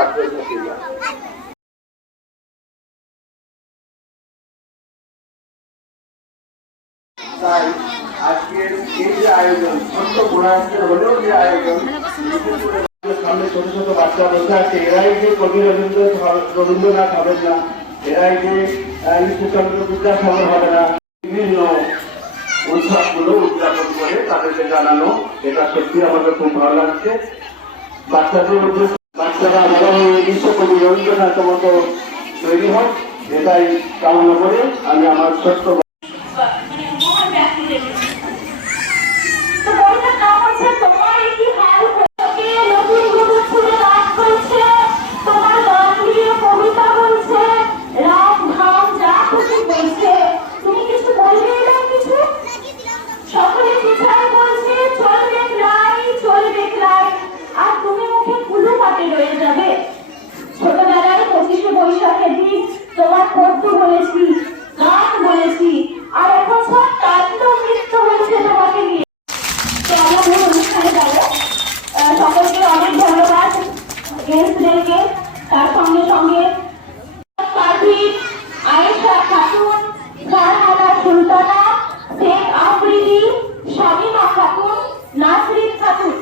ছাত্রছাত্রীরা। তাই আজকের এই যে আয়োজন, ছোট্ট প্রয়াসের হলেও যে আয়োজন, সামনে ছোট ছোট বাচ্চা বসে আছে, এরাই যে কবি রবীন্দ্রনাথ হবেন না, এরাই যে ঈশ্বরচন্দ্র বিদ্যাসাগর হবে না, বিভিন্ন উৎসবগুলো উদযাপন করে তাদেরকে জানানো, এটা সত্যি আমাদের খুব ভালো লাগছে। বাচ্চাদের উদ্দেশ্যে বাচ্চারা বড় হয়ে বিশ্বকবি রবীন্দ্রনাথের মতো তৈরি হোক, এটাই কামনা করে আমি আমার ছোট্ট ছোটবেলায় 25শে বৈশাখের দিন তোমার পড়তে বলেছি, গান বলেছি, আর এখন সব তাণ্ডব নৃত্য হয়েছে তোমাকে নিয়ে। তো আমরা মূল অনুষ্ঠানে যাবো। সকলকে অনেক ধন্যবাদ গেস্টদেরকে, তার সঙ্গে সঙ্গে পারভিন, আয়েশা খাতুন, ফারহানা সুলতানা, শেখ আফ্রিদি, শামিমা খাতুন, নাসরিন খাতুন।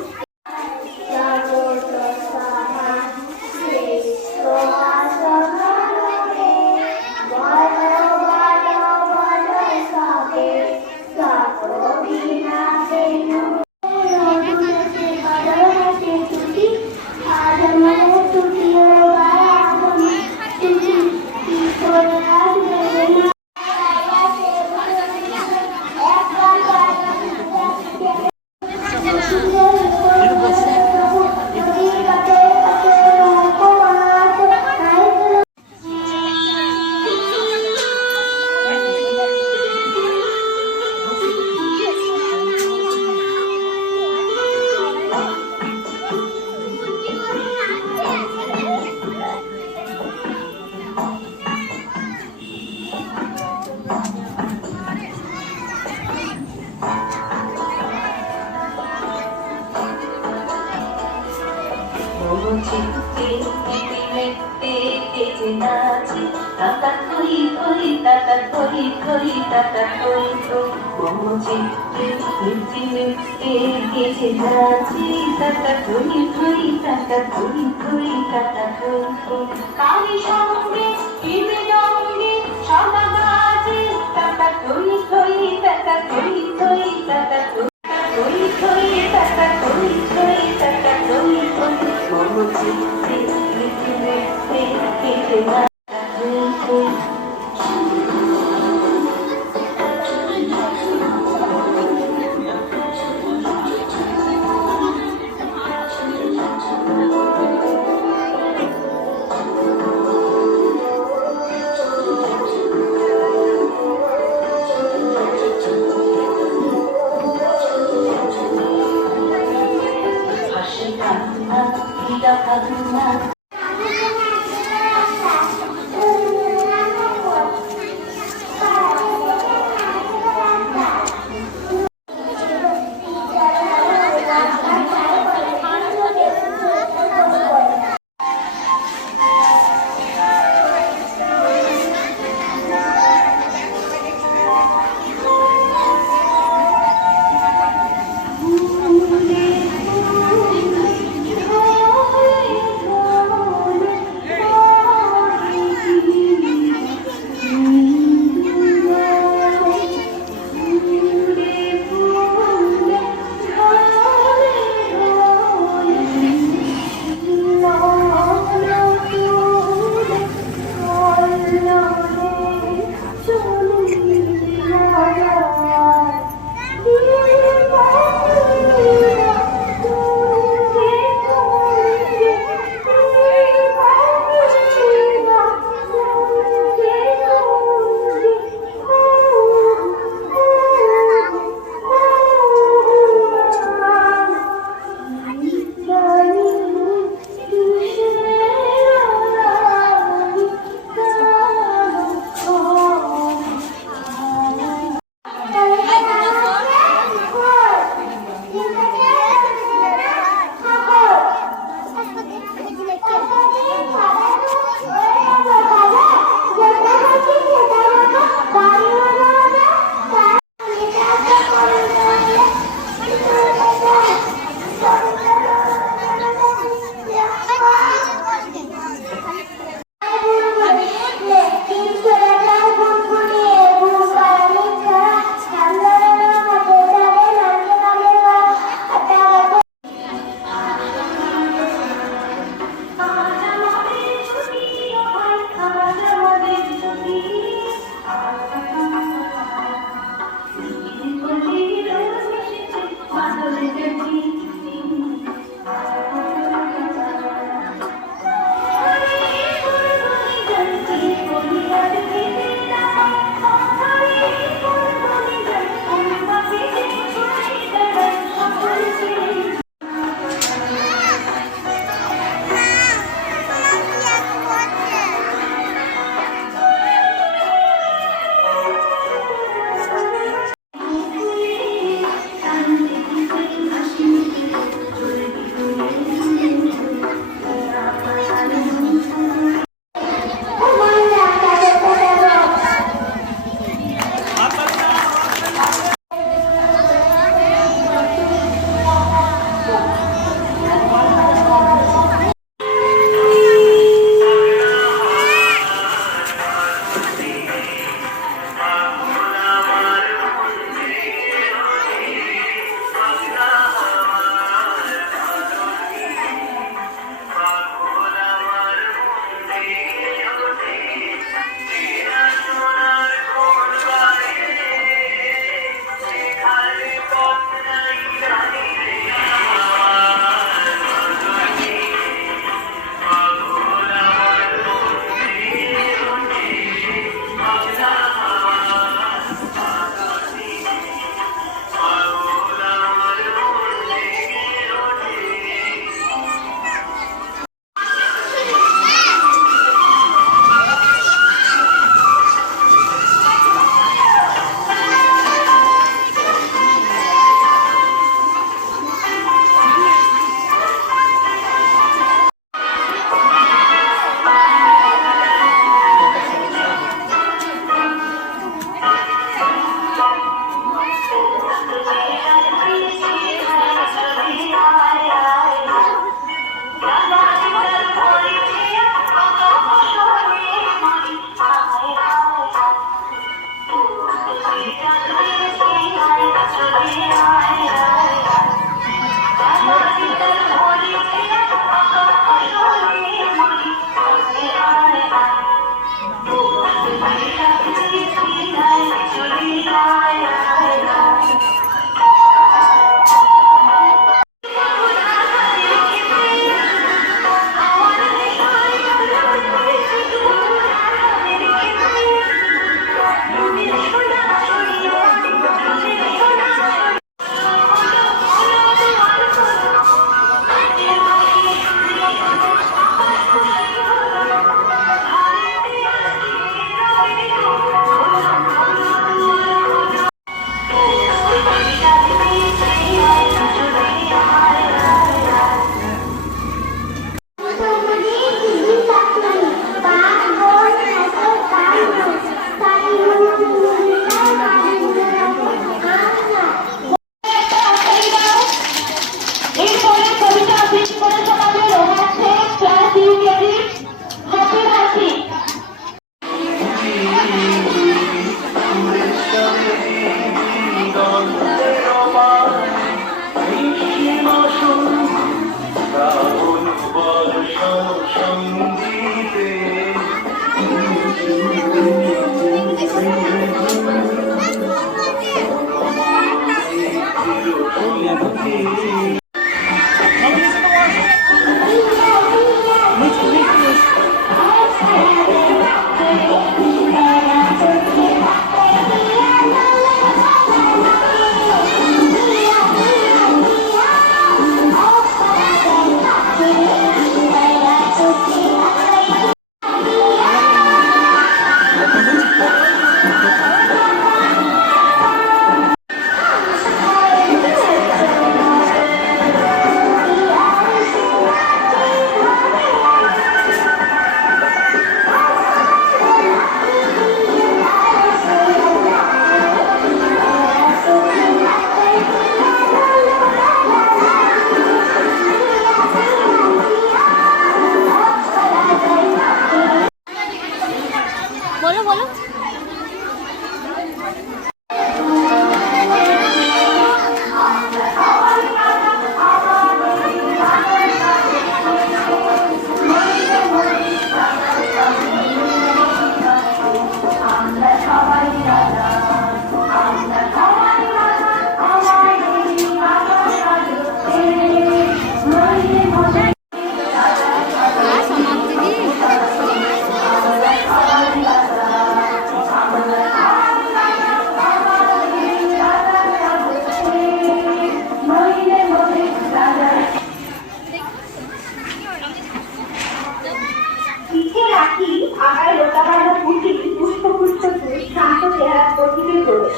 পিঠে রাখি আগায় লোটাবাজা পুঁটি পুষ্পপুষ্ট ফুল শান্ত চেহারা প্রতিটি প্রবেশ।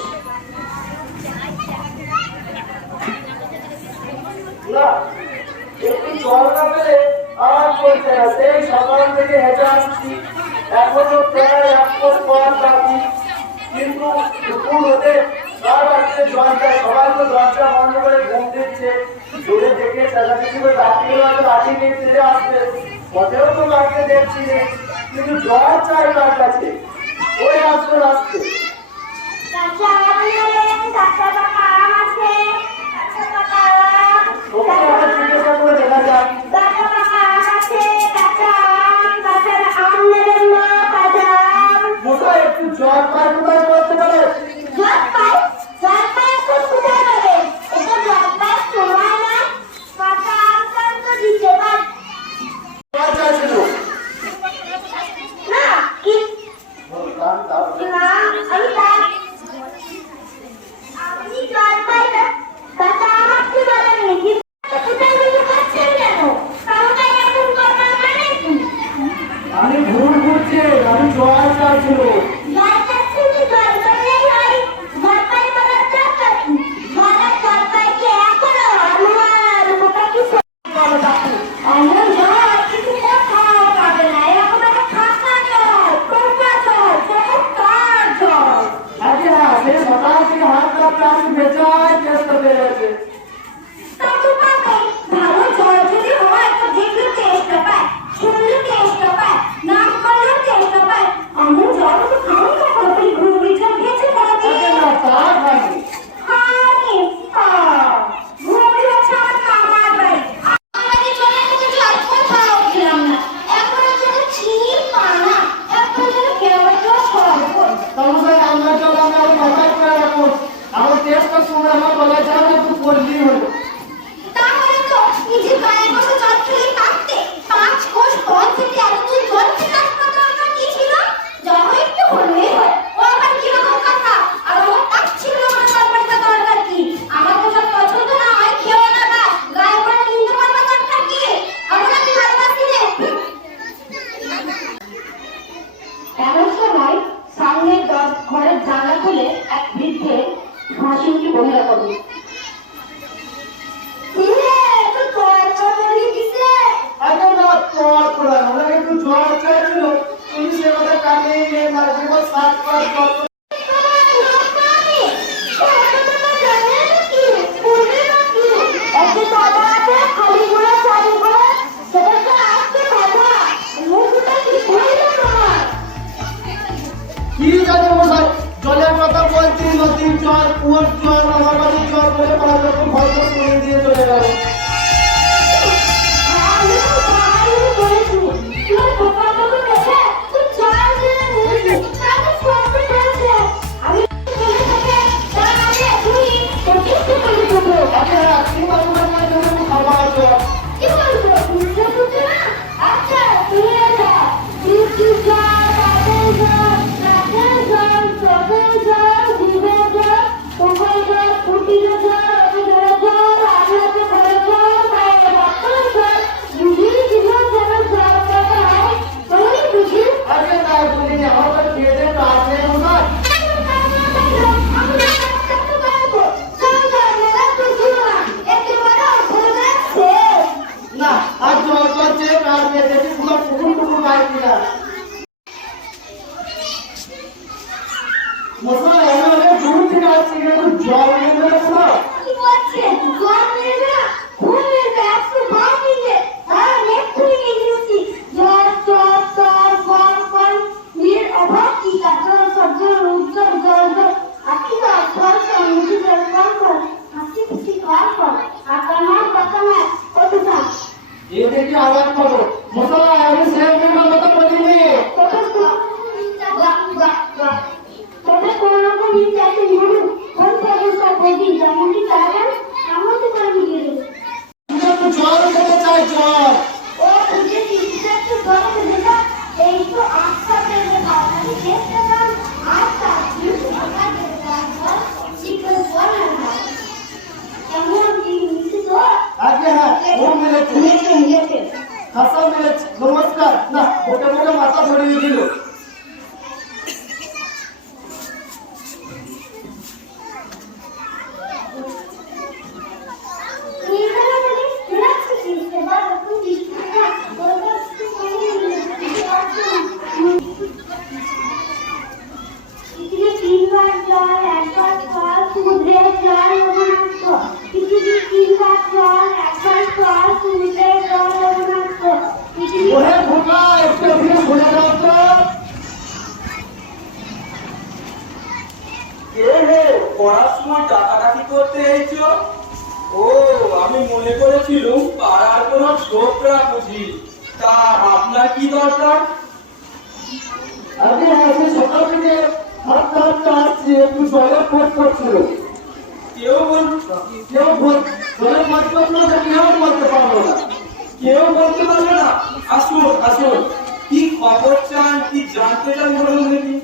না একটু জল না পেলে আমার চলছে না, সেই সকাল থেকে হেঁটে আসছি, এখনো প্রায় 1 মাস পর বাকি, কিন্তু দুপুর হতে আর আসছে জলটা, সবাই তো দরজা বন্ধ করে ঘুম দিচ্ছে, দূরে দেখে চেঁচামেচি করে রাত্রিগুলো হয়তো লাঠি নিয়ে ফিরে আসবে, পথেও তো লাগতে দেখছি রে, কিন্তু জল চাই তার কাছে, ওই আসবে আসছে। কাঁচা আম কাঁচা পাকা আম আছে, কাঁচা পাকা আম, ওকে আবার জিজ্ঞাসা করে দেখা যাক। কাঁচা পাকা আম আছে, কাঁচা আম, কাঁচা আম নেবেন না, কাঁচা আম। মোটা একটু জল পায় কোথায় করতে পারে? জলপাই তো কোথায় পাবে? এটা জলপাই সময় না, কাঁচা আম তো দিতে পার জল চাইছিল। না কি বলতাম তাও না আমি আপনি জলপাই কাঁচা আম আসতে পারেননি, কিন্তু কোথায় গিয়ে পাচ্ছেন কেন? কারণটা এরকম করবার মানে কি? আমি ভুল করছি, আমি জল চাইছিল। জলপাই শুধু জলপাই হয়, জলপাই করার দরকার কি? জলপাইকে এখনো আমার মোটা কিছু বলো বাপু, এমন জল কিছু কোথাও পাবে না, এরকম একটা খাসা জল, কোথা জল, চমৎকার জল। আচ্ছা সে সকাল থেকে হাত কাঁপতে আমি বেচায় চেষ্টা পেরেছে। তবে পাবে, ভালো জল যদি হয় তো দেখলে টেস্টটা পায়, শুনলে টেস্টটা পায়, নাম করলেও টেস্টটা পায়। এমন জল তো খাওয়াই না, কতই ঘুগনি জল খেয়েছে কোনোদিন? আচ্ছা না তা খাইনি। খাওনি, ঘুগনি হচ্ছে আমার মামার বাড়ি। আমাদের জন্য কোনো জল কোথাও খেলাম না, এখন যেন চিনি পানা, এখন যেন কেমন সর্বত। তাহলে আমরা জল আমি আমার মাথায় করে রাখবো, আমার টেস্টটা শুনে আমার গলায় যাবে একটু পড়লেই হলো। তাহলে তো নিজের গায়ে বসে জল খেলে পারতে, 5 কোষ পর থেকে এতদিন জল খেতে আসতে আমার কি ছিল? জল একটু হলেই হয়, ও আবার কিরকম কথা, আর ও তার ছিল আমার জলপাইটা দরকার কি? আমার তো সব পছন্দ না হয়, খেও না বা গায়ে পড়ে নিতে পারবা দরকার কি? আমরা কি ভালোবাসি রে? এমন সময় সামনের ঘরের জানলা খুলে এক বৃদ্ধের হাসি উঠে বহিরা পড়ল। আরে না তোর পড়া, ওনাকে একটু জল চাইছিল, তুমি সে কথা কানে নিয়ে মাঝে মাঝে সাত পাঁচ করতে। কি জানো মশাই, জলের কথা বলছি, নদীর জল, কুয়োর জল, আমার বাড়ির জল বলে 5 রকম ভয় করে দিয়ে চলে গেল। আচ্ছা তুমি আমার মায়ের জন্য খাবার জল। আচ্ছা তুমি এটা জল কাপড় জল কাপড় জল চোখের জল জীবের জল পোখর জল কুটির জল অভিনয় জল আপনাকে ঘরের জল মায়ের বাচ্চার জল বুঝিয়ে দিল যেন জল কথা হয় তুমি বুঝি আরে না বলিনি, আমার তো খেয়ে দেয় কাজ নেই মশাই। না আর জল করছে কাজ নেই, দেখি পুরো পুকুর পুকুর গায়ে কিনা মশাই, আমি অনেক দূর থেকে আসছি, কিন্তু জল নিয়ে দেবে কোথাও? কি বলছেন জল মেরে না খুব মেরে একটু ভাব নিলে আর এক্ষুনি নিয়ে নিচ্ছি জল জল জল জল জল নীর অভাব কি কাজল সজ্জল উজ্জ্বল জল জল আকি জল জল জল মুখি জল জল জল হাসি খুশি কর কর আকামার বাকামার কত দাম এই দেখি আওয়াজ করো মশাই, আমি সেম মেম্বার মতো বলিনি। কত তোদের কোনো রকম নিচে আছে মরু কোন পর্যন্ত বদি যেমনটি চাইলেন এমনটি করে নিয়ে দেবো। তুমি একটু জল খেতে চাই, জল হাসান নমস্কার। না, ওকে মোকে মাথা ধরিয়ে দিল। ওহে ভোলা, একটু অভিনয় ভুলে যাও তো। কে হে পড়ার সময় ডাকাডাকি করতে এসেছো? ও, আমি মনে করেছিলুম পাড়ার কোনো ছোকরা বুঝি। তা আপনার কি দরকার? আগে আজকে সকাল থেকে হাঁটতে হাঁটতে আসছি, একটু জলের পথ করছিল। কেউ জলের পথ করছিল, কেউ বলতে পারলো না। কেউ বলতে পারবে না? আসুন আসুন, কি খবর চান, কি জানতে চান বলুন দেখি।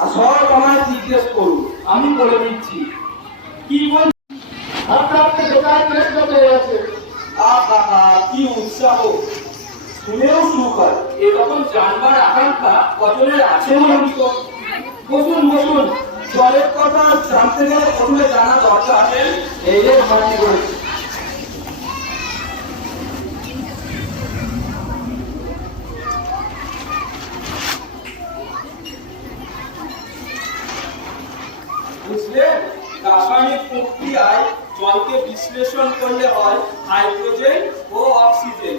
আর সব আমায় জিজ্ঞেস করুন, আমি বলে দিচ্ছি। কি বল? হাঁটতে হাঁটতে দোকান প্লেট হয়ে গেছে। আহা, কি উৎসাহ! শুনেও সুখ হয়। এরকম জানবার আকাঙ্ক্ষা কজনের আছে বলুন তো? বসুন বসুন, জলের কথা জানতে গেলে প্রথমে জানা দরকার। এই যে মাটি করেছে। বুঝলেন, রাসায়নিক প্রক্রিয়ায় জলকে বিশ্লেষণ করলে হয় হাইড্রোজেন ও অক্সিজেন,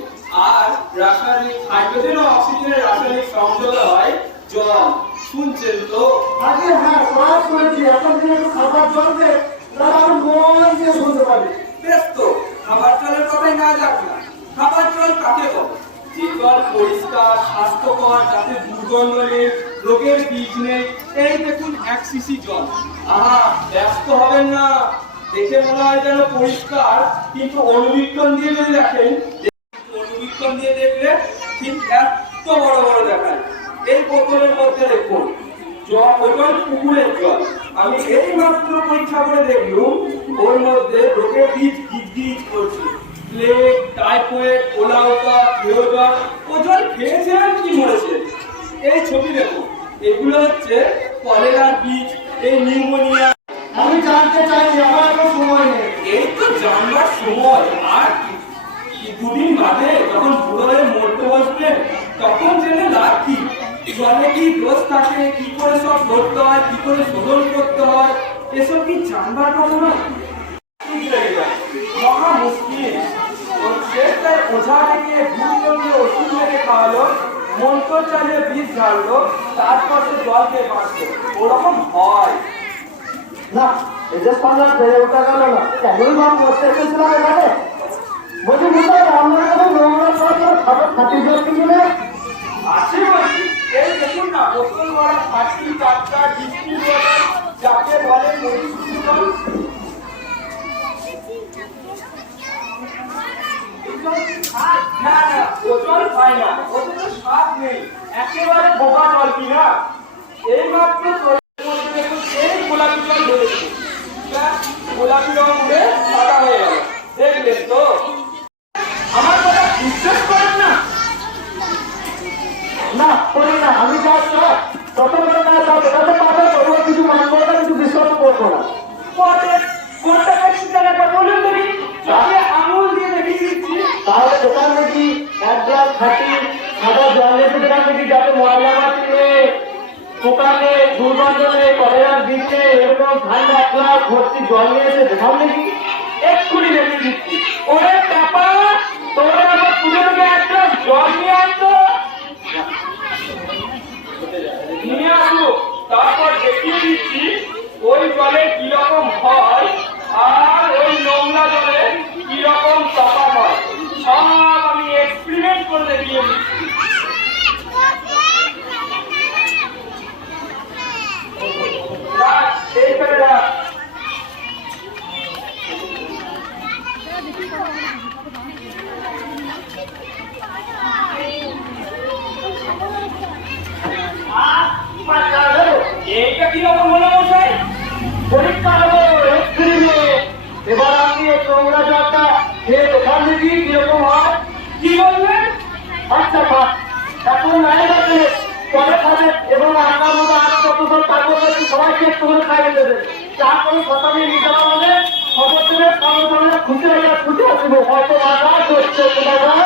আর রাসায়নিক হাইড্রোজেন ও অক্সিজেনের রাসায়নিক সংযোগে হয় জল। শুনছেন তো? আগে হ্যাঁ, সব শুনেছি। এখন থেকে একটু খাবার জলকে তারা আরো মন দিয়ে শুনতে পারি। বেশ তো, খাবার জলের কথাই না যাক না। খাবার জল কাকে বলে? যে জল পরিষ্কার, স্বাস্থ্যকর, যাতে দুর্গন্ধ নেই, রোগের বীজ নেই। এই দেখুন 1 সিসি জল। আহা, ব্যস্ত হবেন না। দেখে মনে হয় যেন পরিষ্কার, কিন্তু অণুবীক্ষণ দিয়ে যদি দেখেন, অণুবীক্ষণ দিয়ে দেখলে ঠিক এত বড় বড় দেখায়। এই বোতলের মধ্যে দেখুন জল, ওই পুকুরের জল। আমি এই মাত্র পরীক্ষা করে দেখলুম ওর মধ্যে রোগের বীজ গিজ করছে। Plague, typhoid, কোলাউটা, থিওজল। ও জল খেয়েছিলেন কি মরেছেন? এই ছবি দেখুন, এগুলো হচ্ছে কলেরার বীজ, এই নিউমোনিয়া। আমি জানতে চাইছি, আমার কোনো সময় নেই। এই তো জানবার সময়। আর দুদিন বাদে যখন বুড়ো হয়ে মরতে বসবেন, তখন জেনে লাভ কি? জলে কি দোষ থাকে, কি করে সব ধরতে হয়, কি করে শোধন করতে হয়, এসব কি জানবার কথা নয়? মহা মুশকিল। শেষটায় ওঝা ডেকে ওষুধ লেগে খাওয়ালো, মন্ত্র চালিয়ে বীজ ঝাড়লো, তারপর সে জল খেয়ে বাঁচলো। ওরকম হয় না, এদের সঙ্গে বেড়ে ওঠা গেল না। কেনই বা করতে এসেছিলাম এখানে? বলছি বুঝতে আমরা কোনো নোংরা খাবার খাতি জল কিনে আছে বলছি। এই দেখুন না, বোতল ভরা খাঁটি টাটকা ডিস্টিল ওয়াটার, যাকে বলে মরিচুরি জল। না না, ও জল খায় না, ওতে তো স্বাদ নেই, একেবারে বোকা জল কি না। এই মাত্র জলের মধ্যে দেখুন এই গোলাপি জল ধরেছে। গোলাপি রং উড়ে সাদা হয়ে গেল। দেখলেন তো? আমার কথা বিশ্বাস করেন না? না করি না। আমি যা সব প্রথমে না সব এটাতে পাবে, তবুও কিছু মানবো না, কিছু বিশ্বাস করবো না। কোনটা খাচ্ছি টাকাটা বলুন দেখি, তাহলে আঙুল দিয়ে দেখিয়ে দিচ্ছি। তাহলে দোকান দেখি 1 গ্লাস খাঁটি সাদা জল রেখে দোকান দেখি, যাতে ময়লা মাটি নেই, পোকা নেই, দুর্গন্ধ নেই, কলেরার বীজ নেই, এরকম ঠান্ডা 1 গ্লাস ভর্তি জল নিয়ে এসে দেখাও দেখি। এক্ষুনি দেখিয়ে দিচ্ছি। ওরে টাপা, তোরা আমার পুজো থেকে 1 গ্লাস জল নিয়ে আসতো। নিয়ে আসো, তারপর দেখিয়ে দিচ্ছি ওই জলে কিরকম হয় আর ওই নোংরা জলে কিরকম তফাৎ হয়। সব আমি এক্সপেরিমেন্ট করে দেখিয়ে দিচ্ছি। রাখ, এইখানে রাখ। এইটা কিরকম হলো মশাই? পরীক্ষা হলো, এক্সপেরিমেন্ট। এবার আমি এই নোংরা জলটা খেয়ে দোকান দেখি কিরকম হয়। কি বললেন? এখন নাই আছে পরে খাবে এবং আমার মতো আরো কতজন তারপর সবাইকে একটু করে খাইয়ে দেবে। তারপরে সকালে নিজাম হবে খবর দেবে, সর্বসাধারণ খুশি হয়ে ছুটে আসবো হয়তো বাধা করছে তোমার।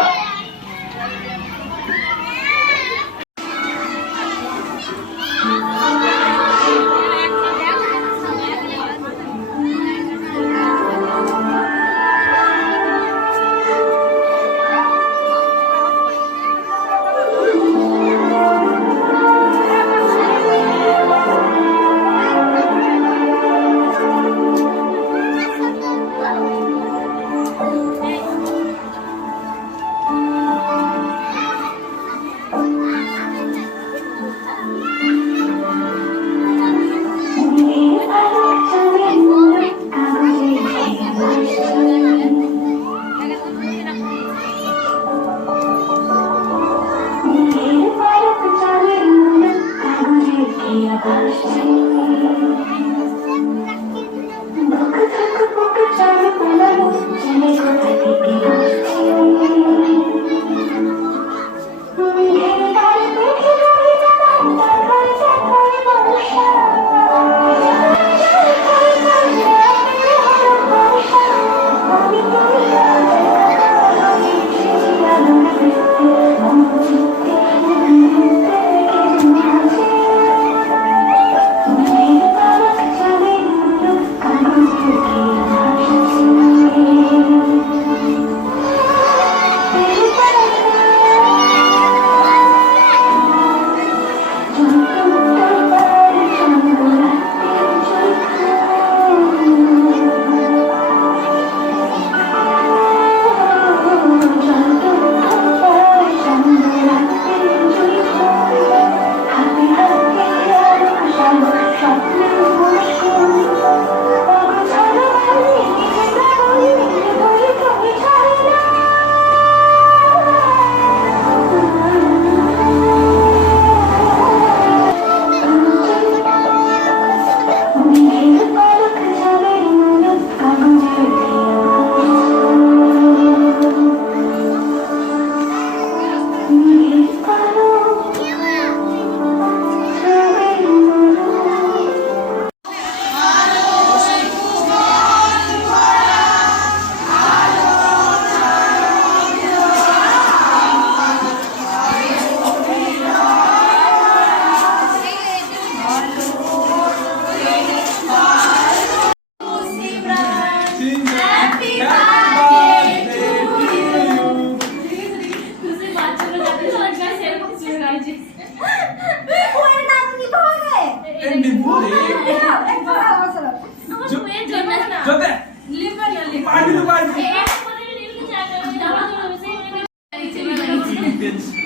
Yes.